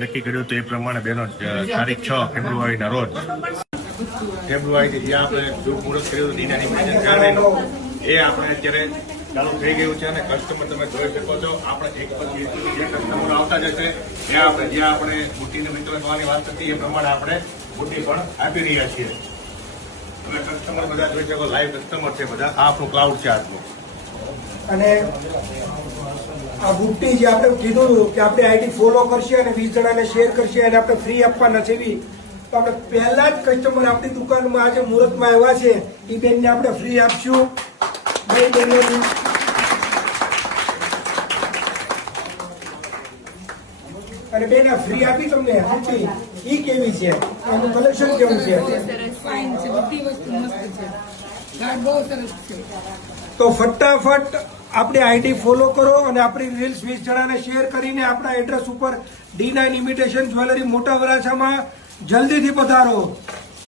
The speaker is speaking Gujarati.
નક્કી કર્યું તો એ પ્રમાણે બેનો તારીખ 6 ફેબ્રુઆરીના રોજ ફેબ્રુઆરીથી જ્યાં આપણે શુભ મુહૂર્ત કર્યું હતું દીનાની એ આપણે અત્યારે ચાલુ થઈ ગયું છે અને કસ્ટમર તમે જોઈ શકો છો. આપણે એક પછી જે કસ્ટમરો આવતા જશે ત્યાં આપણે જ્યાં આપણે બુટ્ટીને વિતરણ કરવાની વાત હતી એ પ્રમાણે આપણે બુટ્ટી પણ આપી રહ્યા છીએ. તમે કસ્ટમર બધા જોઈ શકો, લાઈવ કસ્ટમર છે બધા. આ આપણું ક્લાઉડ છે આજનું. અને આ બુટ્ટી જે આપણે કીધું કે આપણે આઈડી ફોલો કરશે અને 20 જણાને શેર કરશે અને આપણે ફ્રી આપવાના છે બી, તો આપણે પહેલા જ કસ્ટમર આપણી દુકાનમાં આજે મુહૂર્તમાં આવ્યા છે એ બેનને આપણે ફ્રી આપશું. બે બેનોની અને બેન આ ફ્રી આપી તમને બુટ્ટી ઈ કેવી છે, આનું કલેક્શન કેવું છે? તો ફટાફટ આપણે આઈડી ફોલો કરો અને આપણી રીલ્સ 20 જણાને શેર કરીને આપણા એડ્રેસ ઉપર D9 ઇમિટેશન જ્વેલરી મોટા વરાછામાં જલ્દીથી પધારો.